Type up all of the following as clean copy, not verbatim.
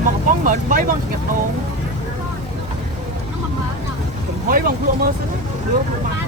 mà con mệt mấy bằng kẹt luôn thấy bằng thua mơ xíu được mà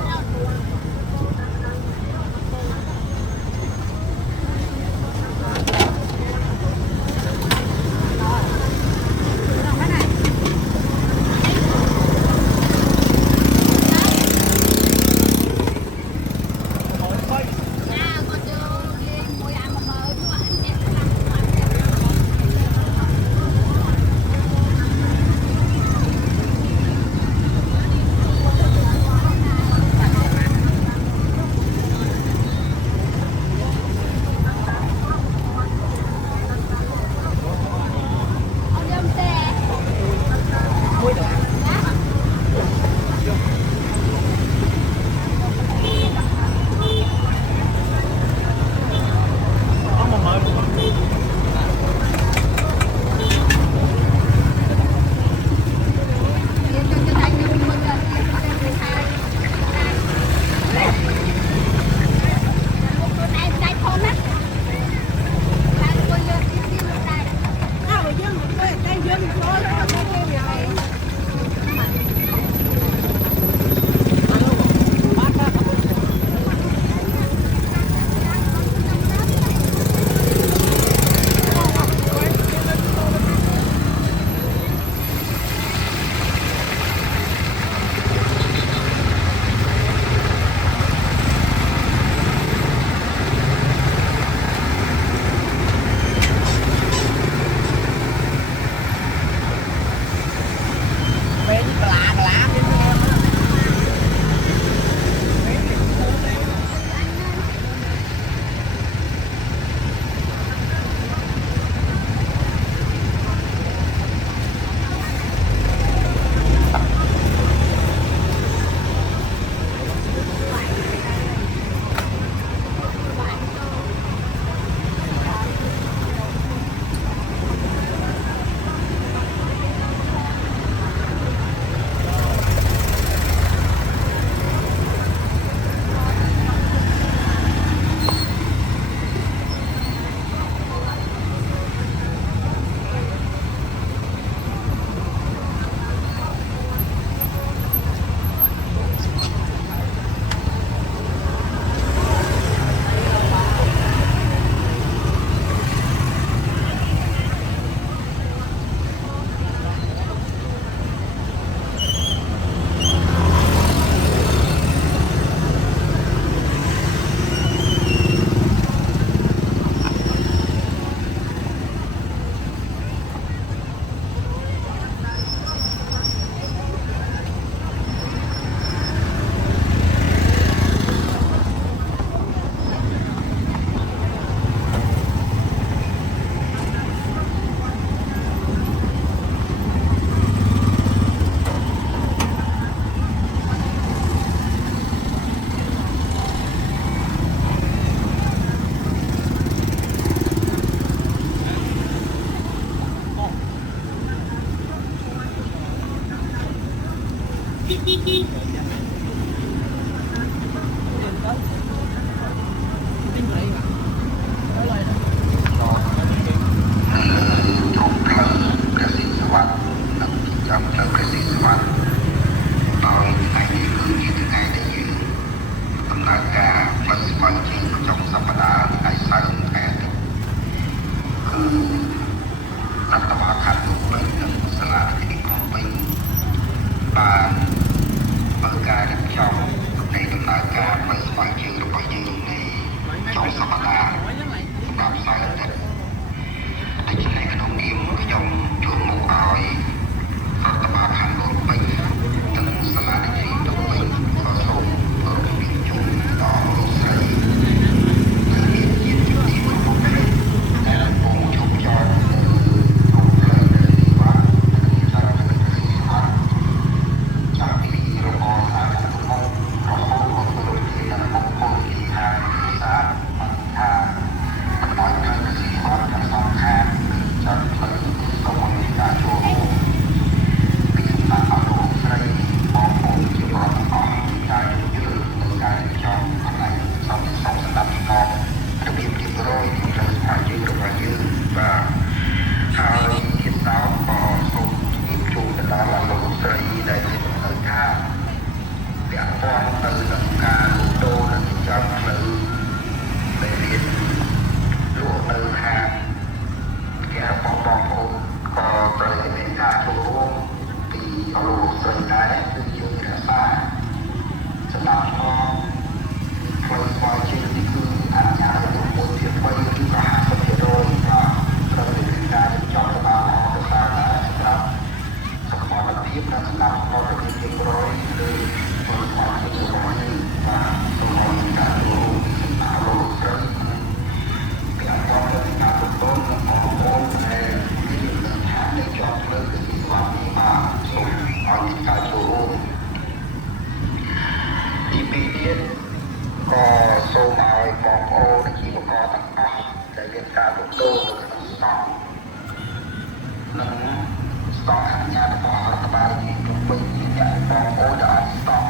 ก็อนุญาตของรัฐบาลที่ทุกปีที่จะบอกโอ้จะเอาต้อง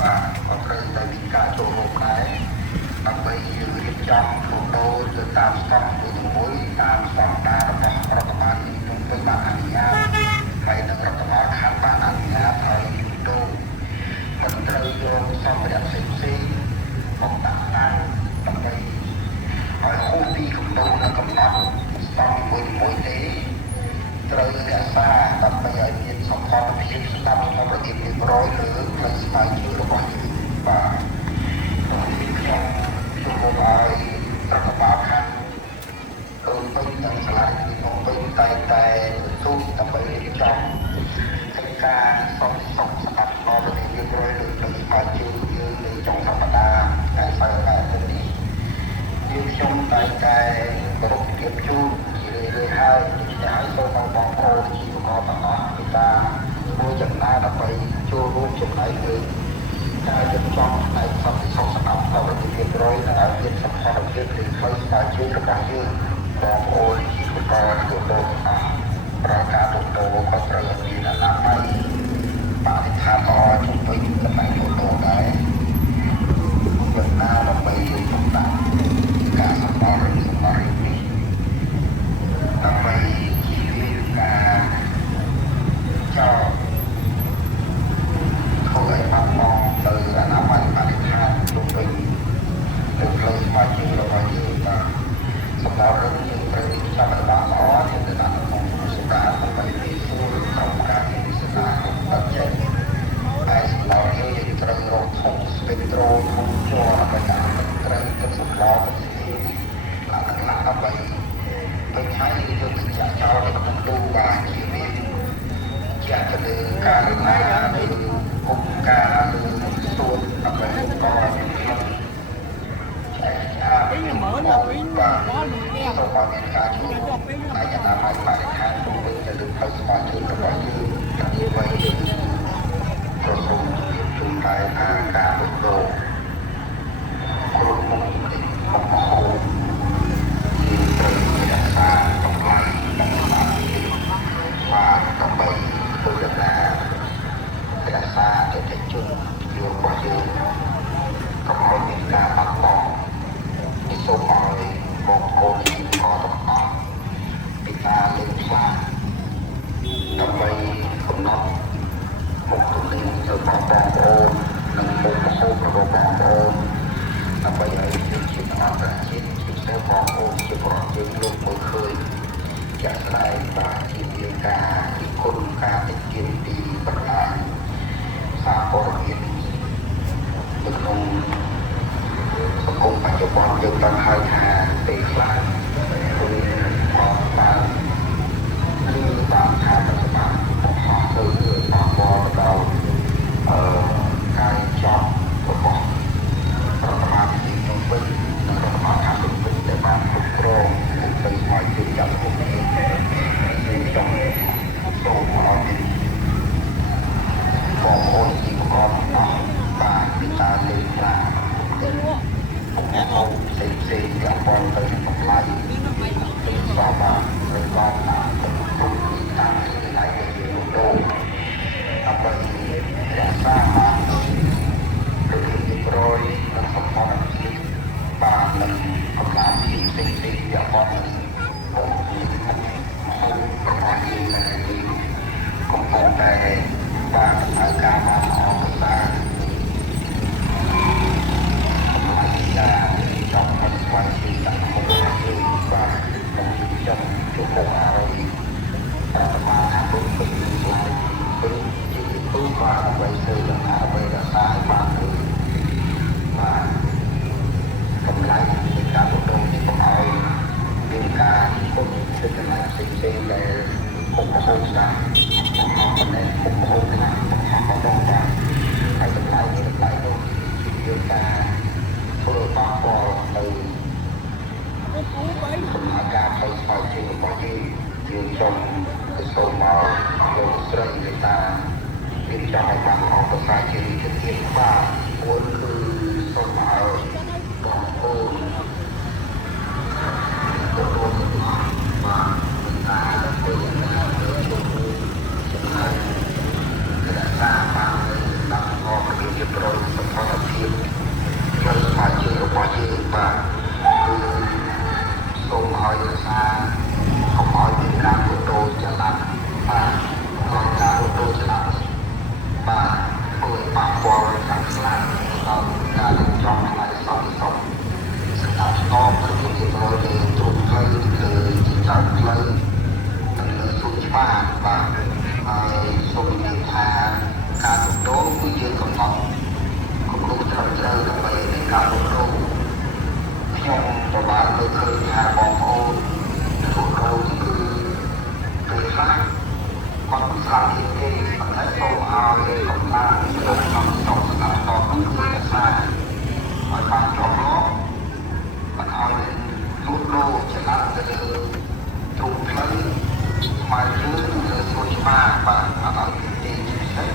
ว่าก็เคยได้มีการโจมตีไหนตั้งไปยืนเรียบจำโฟโต้จะตามต้องดูมวยตามต้องตามของรัฐบาลที่ทุกปีมาอนุญาตให้นักรัฐบาลข้ามบ้านอนุญาตให้ดูมันจะโยงสอบประดับเซ็กซี่ของต่างๆตั้งไปให้คู่ตีของโตและกำลังต้องมวยนี้ត្រូវរក្សាដើម្បីឲ្យមានសន្តិភាពស្ដាប់ក្នុងប្រទេសរៀបរយលើផ្លូវស្វែងយល់របស់យើងបាទខ្ញុំសូមឲ្យរដ្ឋបាលខាងក្រុមពេញនិងសាលារៀនក្នុងពេញតែទូដើម្បីរៀបចំកិច្ចការសន្តិសុខស្ដាប់ក្នុងប្រទេសរៀបរយលើផ្លូវស្វែងយល់យើងនៅចុងសប្តាហ៍ថ្ងៃសៅរ៍នេះយើងខ្ញុំតែគោរពជម្រាបជូនជាហើយហើយសូមឲ្យបងប្អូនជាប្រកបទាំងអស់ពីការមួយចំណាយដើម្បីចូលរួមចំណែកលើការរៀបចំផ្នែកសន្តិសុខស្ដាប់ដល់ប្រជាពលរដ្ឋដែលឲ្យមានសុខភាពជាផ្លូវស្វែងយល់របស់យើងបងប្អូនជាប្រកបទទួលប្រការទទួលក៏ត្រូវមានអនាម័យបរិស្ថានល្អជំនួយកន្លែងទទួលដែរយ៉ាងណាដើម្បីយើងសម្រាប់ការសម្បល់សម្បល់នេះដើម្បីជីវិតការចោលធ្វើឲ្យបាត់បង់ទៅអនាម័យបរិស្ថានជុំវិញទៅផ្លូវស្វែងយល់របស់យើងបាទសម្រាប់រឿងយើងត្រូវចាប់ឲ្យបានល្អជាទៅតាមក្នុងសម្រាប់ដើម្បីពីសួរក្នុងការវិសនារបស់យើងហើយសម្រាប់យើងត្រូវរកធំស្ពេក្ត្រូធំជាប់ដើម្បីការត្រូវទឹកសម្រាប់ទៅឡើងដើម្បីពេលថ្ងៃយើងจะចោលក្នុងទូបានជាមានជាទៅលើការណាឬគុំការឬសួនដើម្បីបន្តខ្ញុំវិញមើលដល់វិញដល់នឹងគេសូមឲ្យមានការជួយអាយនាម័យបរិស្ថានទូទៅទៅលើផ្លូវស្វែងយល់របស់យើងដើម្បីយើងប្រសូមជូនតែការវិដូរគ្រប់មុខនេះของโคที่ត្រូវរក្សាតម្លៃបាទដើម្បីធ្វើដំណើររក្សាអតិថិជនយល់របស់យើងកុំឲ្យមានការបាត់បង់សូមឲ្យបងប្អូនជាកទាំងអស់ពីការលើកផ្លាកដើម្បីកំណត់មុខទំនិញទៅបងប្អូននិងមុខម្ហូបរបស់បងប្អូនដើម្បីឲ្យយើងជាអន្តរជាតិជាផ្សេងបងប្អូនជាប្រទេសយើងលោកមើលឃើញជាក់ស្ដែងបាទជាមានការពិគុណការតិចពីបណ្ដាញសារព័ត៌មាននៅក្នុងសង្គមបច្ចុប្បន្នយើងបានហៅថាពេលខ្លះគឺផងបានគឺបានថាសម្បត្តិបង្ហោះទៅប៉ះពាល់ដល់ការចាប់របស់រដ្ឋបាលទីក្នុងវិញនិងរដ្ឋបាលខាងលើវិញដែលបានគ្រប់គ្រងទៅស្វែងយល់យ៉ាងគ្រប់គ្រាន់យើងចង់សូមឲ្យបងប្អូនជាប្រកបទាំងបានពិចារណាលើផ្លាកផ្សេងពាក់ព័ន្ធទៅនឹងតម្លៃទៅសោះបានឬក៏តាមគ្រប់ទីតាំងទីណាដែលយើងដូរដើម្បីរក្សាបានទៅទីប្រយនិងសម្ព័ន្ធភាពបាននឹងកម្លាំងភាពផ្សេងពាក់ព័ន្ធនឹងពលរដ្ឋយើងកំពុងតែបានឲ្យការបានអបអរសាចង់ឲ្យស្វែងយល់តាមមុខយើងបាទក្នុងជំនួសឲ្យរដ្ឋបាលខាងលើវិញវិញជាទូបាទដើម្បីធ្វើដំណើរទៅរក្សាឲ្យបានគឺបាទកម្លាំងនៃការបន្តនេះកុំឲ្យមានការគុំទៅកន្លែងផ្សេងៗដែលមុខម្ហូបស្ដាប់បំណែកមុខម្ហូបខ្លះក៏ต้องបានហើយតម្លៃនេះជាការធ្វើប៉ះពាល់ទៅដំណើរការផ្លូវស្វែងយល់របស់យើងសូមសូមមកលោកស្រីមេតារៀបចំឲ្យបានល្អប្រសើរជាងទៀតបាទមួយគឺសូមឲ្យបងប្អូនទទួលបានបាទមេតាធ្វើយ៉ាងណាជួយ បានបាទហើយសូមនិយាយថាការទទួលគឺយើងកំណត់គ្រប់គ្រងត្រឹមត្រូវដើម្បីនៃការទទួលខ្ញុំប្រហែលលើកឃើញថាបងប្អូនទទួលរងគឺពេលខ្លះគាត់មិនស្លាប់ទៀតទេប៉ុន្តែសូមឲ្យកម្លាំងស្ដាប់ក្នុងស្ដាប់នោះគឺរក្សាឲ្យបានជាប់លាប់មិនឲ្យលូតលោច្រឡំទៅលើទ្រូងផ្លូវស្មារតីលើសួនច្បារបាទអត់ឲ្យទេជាពិសេស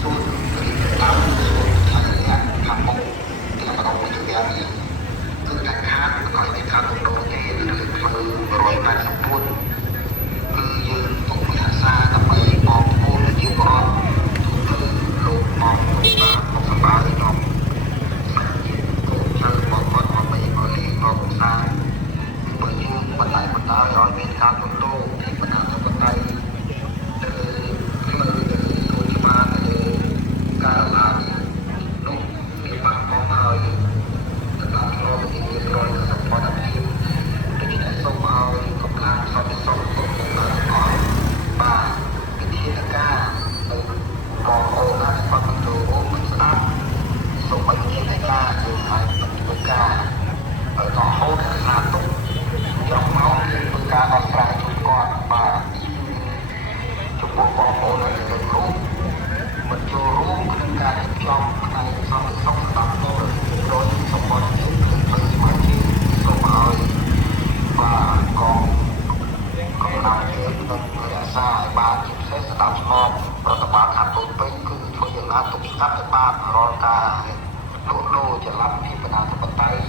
សួនរីកតាមសួនឆៃលាក់ខាងមុខទីបរិបទជាយ៉ាងនេះគឺតែខាតឲ្យមានការលូតលោទេលើផ្លូវ184គឺយើងต้องរក្សាដើម្បីបងប្អូនជាពលរដ្ឋគឺលោកបងប្អូនបានសប្បាយខ្ញុំកូនចៅបងប្អូនអត់មានបរិយាកាសផ្សារបើយើងបណ្ដាលឲ្យមានការលូតលាស់ពីបណ្ដាលទៅផ្លូវទៅសួនច្បារទៅការឡើងនោះវាបាក់ផងហើយដល់រកទីមានរយសុខភាពដូច្នេះសូមឲ្យកម្លាំងសន្តិសុខរបស់បានអស់បាទវិធានការទៅបងប្អូនអាចបាត់បន្ទោរួមមិនស្ដាប់សូមឲ្យវិធានការយើងឲ្យធ្វើការឲ្យរហូតដល់ណាទុកយកមកធ្វើការដោះស្រាយជូនគាត់បាទចំពោះបងប្អូនដែលចូលរួមមិនចូលរួមក្នុងការរៀបចំផ្នែកសន្តិសុខស្ដាប់ដល់រយសម្បត្តិជាតិឬផ្លូវស្មារតីសូមឲ្យបាទកម្លាំងជាតិនឹងរក្សាឲ្យបានជាពិសេសស្ដាប់ស្មោករដ្ឋបាលខាងតូចពេញគឺធ្វើយ៉ាងណាទប់ស្កាត់ឲ្យបានរាល់ការលូតលាស់ចលនាពីបណ្ដាធិបតេយ្យ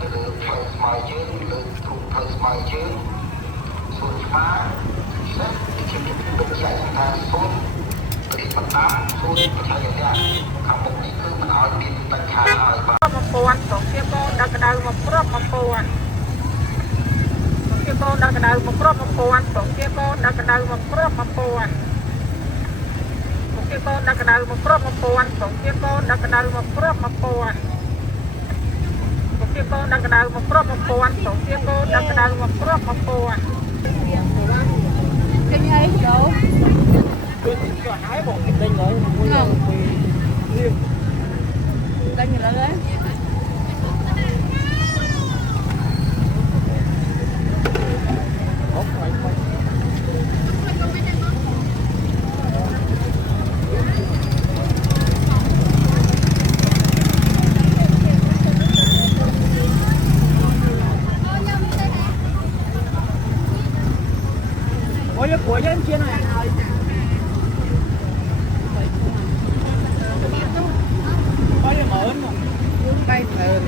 ទៅលើផ្លូវស្មៅយើងលើទូផ្លូវស្មៅយើងសួនច្បារពិសេសជាបញ្ជាក់ថាសួនរីកបណ្ដាសួនប្រឆាំងរយៈខាងមុខនេះគឺមិនឲ្យមានបញ្ហាហើយបាទ1000សង្ឃាបោដាក់ក្តៅមកគ្រាប់1000គេបោដាក់ក្តៅមកគ្រាប់1000សង្ឃាបោដាក់ក្តៅមកគ្រាប់1000គេបោដាក់ក្តៅមកគ្រាប់1000សង្ឃាបោដាក់ក្តៅមកគ្រាប់1000គេបោដាក់ក្តៅមកគ្រាប់1000សង្ឃាបោដាក់ក្តៅមកគ្រាប់1000គេញ៉ៃចូលគឺគាត់ហើយបងគេដេញហើយមួយរៀងដេញឥឡូវហ៎của dân chuyên này bao nhiêu mở mà bay thèm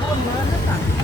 buồn mơ rất là